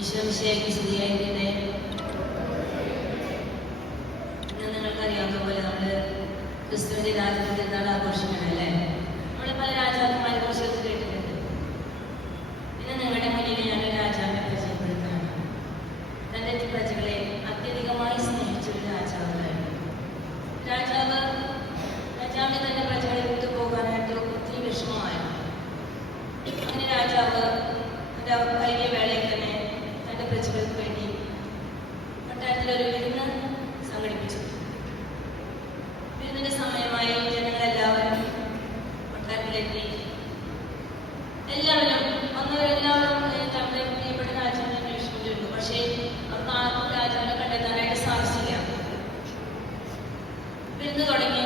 ഈശോമിശിഹായ്ക്ക് സ്തുതിയായിരിക്കട്ടെ. ഇന്ന് നിങ്ങൾക്കറിയാവുന്ന പോലെ നമ്മൾ ക്രിസ്തുവിന്റെ രാജ്യത്തിന്റെ പെരുന്നാൾ ആഘോഷിക്കണല്ലേ. നമ്മൾ പല രാജാക്കന്മാരെ കുറിച്ചൊക്കെ കേട്ടിട്ടുണ്ട്. ഇന്ന് നിങ്ങളുടെ മുന്നിൽ ഞാനൊരു രാജാവിനെ പരിചയപ്പെടുത്തുകയാണ്. തന്റെ പ്രജകളെ അത്യധികമായി സ്നേഹിച്ചൊരു രാജാവായിരുന്നു. രാജാവിന് തന്റെ പ്രജകളെ വിട്ടു പോകാനായിട്ട് ഒത്തിരി വിഷമമായിരുന്നു. അങ്ങനെ രാജാവ് കഴിഞ്ഞ വേളയിൽ തന്നെ തന്റെ പ്രജകൾക്ക് വേണ്ടി കൊട്ടാരത്തിലൊരു വിരുന്ന് സംഘടിപ്പിച്ചു. വിരുന്നിന്റെ സമയമായി ജനങ്ങളെല്ലാവരും കൊട്ടാരത്തിലെത്തി. എല്ലാവരും തങ്ങളുടെ പ്രിയപ്പെട്ട രാജാവിനെ അന്വേഷിച്ചുകൊണ്ടിരുന്നു. പക്ഷേ അവർക്ക് ആർക്കും രാജാവിനെ കണ്ടെത്താനായിട്ട് സാധിച്ചില്ല. വിരുന്ന് തുടങ്ങി.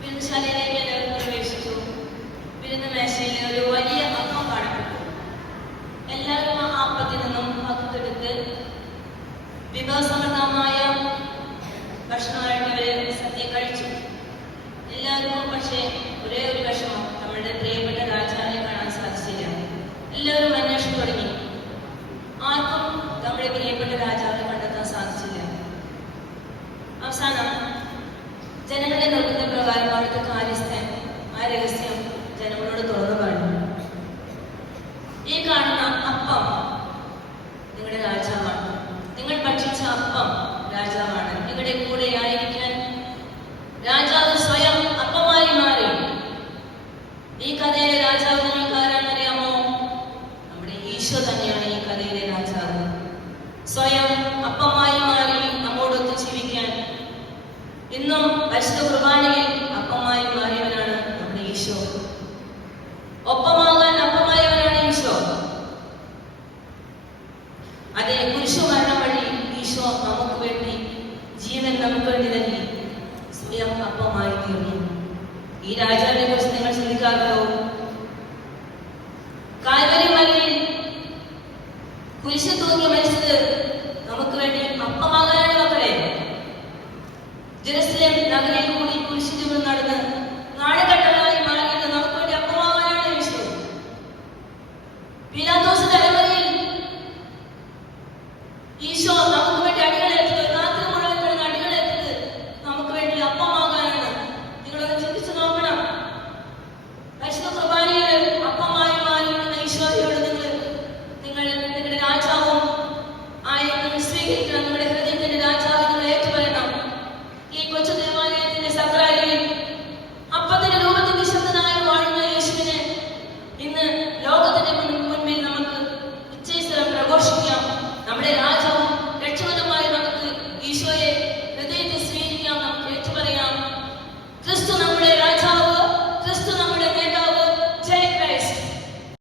വിരുന്നുശാലയിലേക്ക് എല്ലാവരും പ്രവേശിച്ചു. വിരുന്ന് മേശയിൽ ഒരു വലിയ അപ്പം കാണപ്പെട്ടു. എല്ലാവരും ആ അപ്പത്തിൽ നിന്നും പകുത്തെടുത്ത് വിഭവസമൃദ്ധമായ ഭക്ഷണമായിട്ട് അവര് സദ്യ കഴിച്ചു. എല്ലാവർക്കും പക്ഷേ ഒരേ ഒരു വിഷമം, നമ്മുടെ പ്രിയപ്പെട്ട രാജാവിനെ കാണാൻ സാധിച്ചില്ല. എല്ലാവരും അന്വേഷണം തുടങ്ങി. ആർക്കും നമ്മുടെ പ്രിയപ്പെട്ട രാജാവിനെ കണ്ടെത്താൻ സാധിച്ചില്ല. അവസാനം ജനങ്ങളുടെ നിർബന്ധപ്രകാരം അവിടുത്തെ കാര്യസ്ഥൻ ആ രഹസ്യം ജനങ്ങളോട് തുറന്നു പറഞ്ഞു. ഈ കാണുന്ന അപ്പം നിങ്ങളുടെ രാജാവാണ്. നിങ്ങൾ ഭക്ഷിച്ച അപ്പം രാജാവാണ്. നിങ്ങളുടെ കൂടെ ആയിരിക്കാൻ രാജാവ് സ്വയം അപ്പമായി മാറി. ഈ കഥയിലെ രാജാവ് നിങ്ങൾക്ക് ആരാണെന്നറിയാമോ? നമ്മുടെ ഈശോ തന്നെയാണ് ഈ കഥയിലെ രാജാവ്. സ്വയം അപ്പമായി മാറി നമ്മോടൊത്ത് ജീവിക്കാൻ ഇന്നും പരിശുദ്ധ കുർബാനയിൽ അപ്പമായി മാറിയവനാണ് നമ്മുടെ ഈശോ. ഒപ്പമാകാൻ അപ്പമായവനാണ് ഈശോ. അതേ കുരിശു മരണം വഴി ഈശോ നമുക്ക് വേണ്ടി ജീവൻ നമുക്ക് വേണ്ടി നൽകി സ്വയം അപ്പമായി തീർന്നു. ഈ രാജാവിനെ കുറിച്ച് നിങ്ങൾ ചിന്തിക്കാറുണ്ടോ? കാൽവരി മലയിൽ കുരിശു തൂങ്ങി മരിച്ചത് നമുക്ക് വേണ്ടി അപ്പമാകാനാണ് മക്കളെ. ജെറുസലേം നഗരയിൽ കൂടി കുരിശു ചുമന്ന് നടന്നു